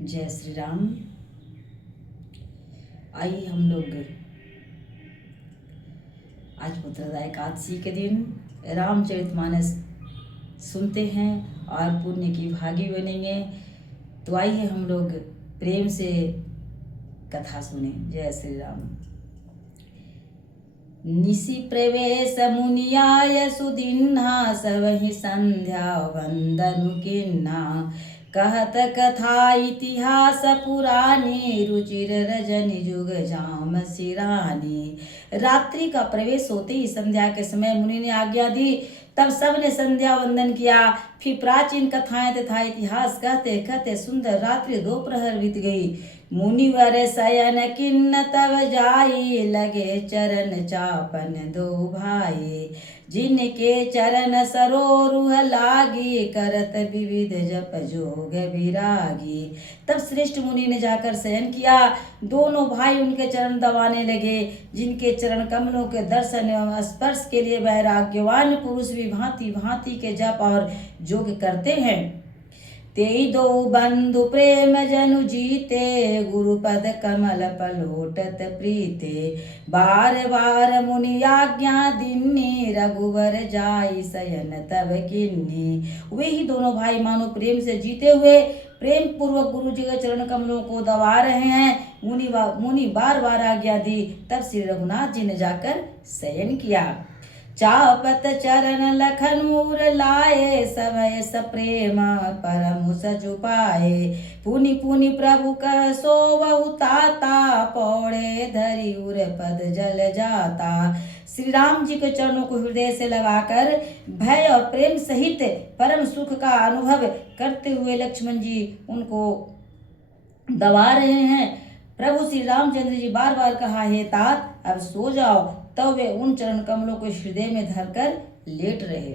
जय श्री राम। आइए हम लोग आज पुत्रदा एकादशी के दिन रामचरितमानस सुनते हैं और पुण्य की भागी बनेंगे। तो आइए हम लोग प्रेम से कथा सुने। जय श्री राम। निशि प्रवेश मुनियाय सुदिन्हा सबहि संध्या वंदनु किन्हा कहत कथा इतिहास पुरानी रुचिर रजनी जुग जाम सिरानी। रात्रि का प्रवेश होते ही संध्या के समय मुनि ने आज्ञा दी। तब सब ने संध्या वंदन किया। फिर प्राचीन कथाएं तथा इतिहास कहते कहते सुंदर रात्रि दो प्रहर बीत गई। मुनिवर शयन किन्न तब जाई लगे चरण चापन दो भाई। जिनके चरण सरोरुह लागी करत विविध जप जोग विरागी। तब श्रेष्ठ मुनि ने जाकर शयन किया। दोनों भाई उनके चरण दबाने लगे। जिनके चरण कमलों के दर्शन एवं स्पर्श के लिए वैराग्यवान पुरुष भी भांति भांति के जप और जोग करते हैं। तेई दो बंधु प्रेम जनु जीते गुरुपद कमल पलोटत प्रीते। बार बार मुनि आज्ञा दिन्नी रघुवर जाई शयन तब किन्नी। वे ही दोनों भाई मानो प्रेम से जीते हुए प्रेम पूर्वक गुरु जी के चरण कमलों को दबा रहे हैं। मुनि बार बार आज्ञा दी। तब श्री रघुनाथ जी ने जाकर शयन किया। चापत चरण लखन मूर लाए समय सप्रेम परम सजु पाए। पुनि पुनि प्रभु कह सो बहु ताता पौड़े धरि उर पद जल जाता। श्री राम जी के चरणों को हृदय से लगाकर भय और प्रेम सहित परम सुख का अनुभव करते हुए लक्ष्मण जी उनको दबा रहे हैं। प्रभु श्री रामचंद्र जी बार बार कहा, हे तात अब सो जाओ। तब वे उन चरण कमलों को हृदय में धरकर लेट रहे।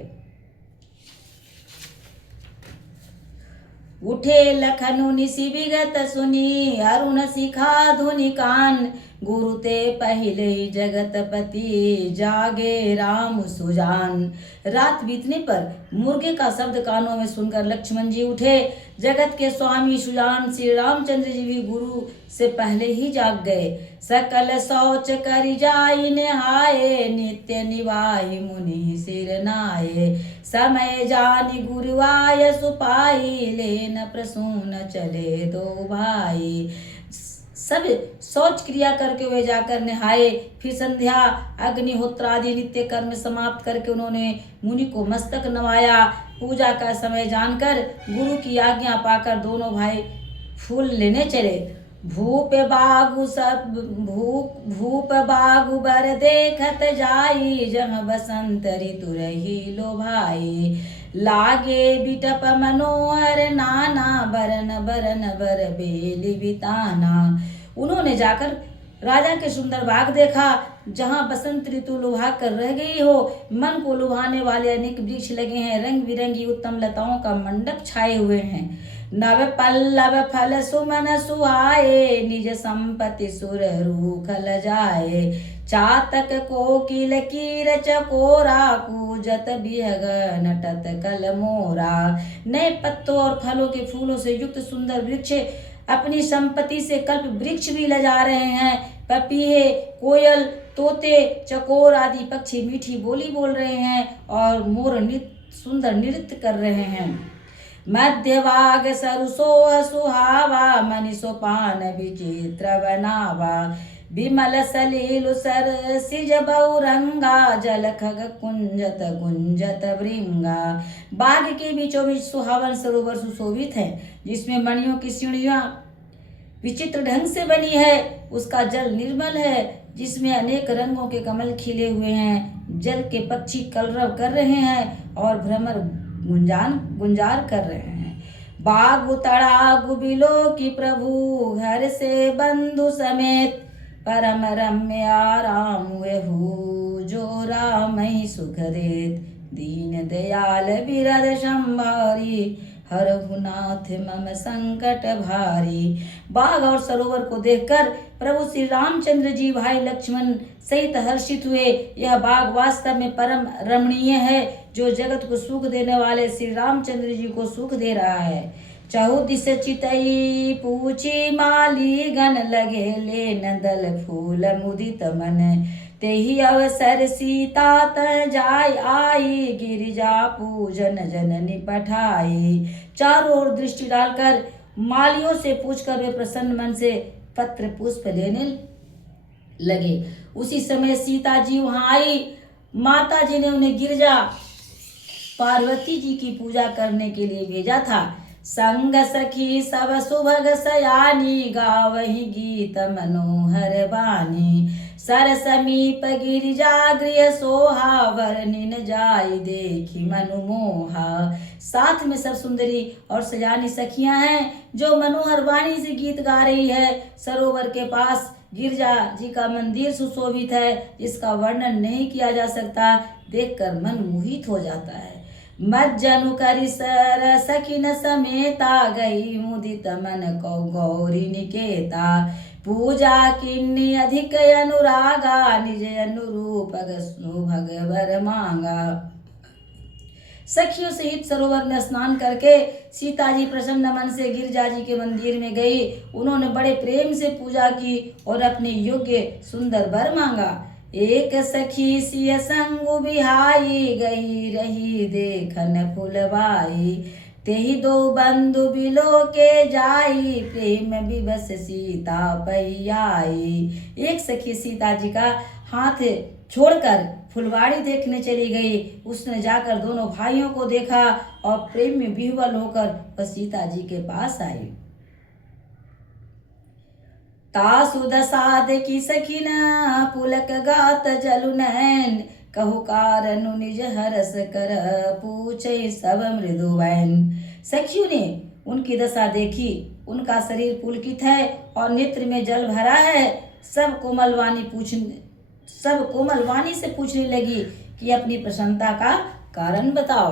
उठे लखनु निशि विगत सुनी अरुण शिखा धुनि कान। गुरु ते पहिले जगतपति जागे राम सुजान। रात बीतने पर मुर्गे का शब्द कानों में सुनकर लक्ष्मण जी उठे। जगत के स्वामी सुजान श्री रामचंद्र जी भी गुरु से पहले ही जाग गए। सकल शौच करि जाई नहाए नित्य निवाहि मुनि सिर नाये। समय जानि गुरु आय सुपाई लेन प्रसून चले दो भाई। सब शौच क्रिया करके वे जाकर नहाए। फिर संध्या अग्निहोत्र आदि नित्य कर्म समाप्त करके उन्होंने मुनि को मस्तक नवाया। पूजा का समय जानकर गुरु की आज्ञा पाकर दोनों भाई फूल लेने चले। भूप बागु बर देखत जाई जहाँ बसंत ऋतु रही लो भाई। लागे बिटप मनोहर नाना बरन बरन बर बेली बिताना। उन्होंने जाकर राजा के सुंदर बाग देखा जहाँ बसंत ऋतु लुभा कर रह गई हो। मन को लुभाने वाले अनेक वृक्ष लगे हैं। रंग बिरंगी उत्तम लताओं का मंडप छाए हुए हैं। नव पल्लव फल सुमन सुहाए निज संपत्ति सुर रूखल जाए। चातक कोकिल कीर चकोरा कूजत बिहग नटत कल मोरा। नए पत्तों और फलों के फूलों से युक्त सुंदर वृक्ष अपनी संपत्ति से कल्प वृक्ष भी लजा रहे हैं। पपीहे कोयल तोते चकोर आदि पक्षी मीठी बोली बोल रहे हैं और मोर सुंदर नृत्य कर रहे हैं। मध्यभाग सरुसोह सुहावा मनि सोपान विचित्र बनावा। विमल सलील सर सिज बहुरंगा जल खग कुंजत गुंजत भृंगा। बाग के बीचों बीच सुहावन सरोवर सुशोभित है जिसमें मणियों की सीढ़ियां विचित्र ढंग से बनी है। उसका जल निर्मल है जिसमें अनेक रंगों के कमल खिले हुए हैं। जल के पक्षी कलरव कर रहे हैं और भ्रमर गुंजार कर रहे हैं। बाग तड़ा गुबिलो की प्रभु घर से बंधु समेत परम रम्य आराम वेहू जो राम ही सुख देत। दीन दयाल बिरद संभारी हरहुनाथ मम संकट भारी। बाग और सरोवर को देखकर प्रभु श्री रामचंद्र जी भाई लक्ष्मण सहित हर्षित हुए। यह बाग वास्तव में परम रमणीय है जो जगत को सुख देने वाले श्री रामचंद्र जी को सुख दे रहा है। चहुदिस चितई पूछी माली गण लगे ले नंदल फूल मुदित मन तेहि अवसर सीता त जाय आई गिरिजा पूजन जननी पठाई। चारों ओर दृष्टि डालकर मालियों से पूछकर वे प्रसन्न मन से पत्र पुष्प लेने लगे। उसी समय सीता जी वहां आई। माता जी ने उन्हें गिरिजा पार्वती जी की पूजा करने के लिए भेजा था। संग सखी सब सुभग सयानी गावहि गीत मनोहर बानी सर समीप गिरिजा गृह सोहा वर्णिन जाय देखी मनु मोहा। साथ में सब सुंदरी और सयानी सखियां हैं जो मनोहर वाणी से गीत गा रही है। सरोवर के पास गिरिजा जी का मंदिर सुशोभित है जिसका वर्णन नहीं किया जा सकता, देखकर मन मोहित हो जाता है। मज्जनु करि सर सखिन समेता गई मुदित मन को गौरी निकेता पूजा किन्नी अधिक अनुरागा निज अनुरूप भगवर मांगा। सखियों सहित सरोवर में स्नान करके सीता जी प्रसन्न मन से गिरिजा जी के मंदिर में गई। उन्होंने बड़े प्रेम से पूजा की और अपने योग्य सुंदर वर मांगा। एक सखी सिय संगु बिहाई गई रही देखन फुलवाई तेहि दो बंधु बिलो के जाई प्रेम विवश सीता पैयाई। एक सखी सीता जी का हाथ छोड़कर फुलवाड़ी देखने चली गई। उसने जाकर दोनों भाइयों को देखा और प्रेम में विह्वल होकर वह सीता जी के पास आई। तासु दसाद की सखिन पुलक गात जलु नैन कहु कारनु निज हरस कर पूछे सब मृदुवैन। सखियों ने उनकी दशा देखी। उनका शरीर पुलकित है और नेत्र में जल भरा है। सब कोमल वाणी से पूछने लगी कि अपनी प्रसन्नता का कारण बताओ।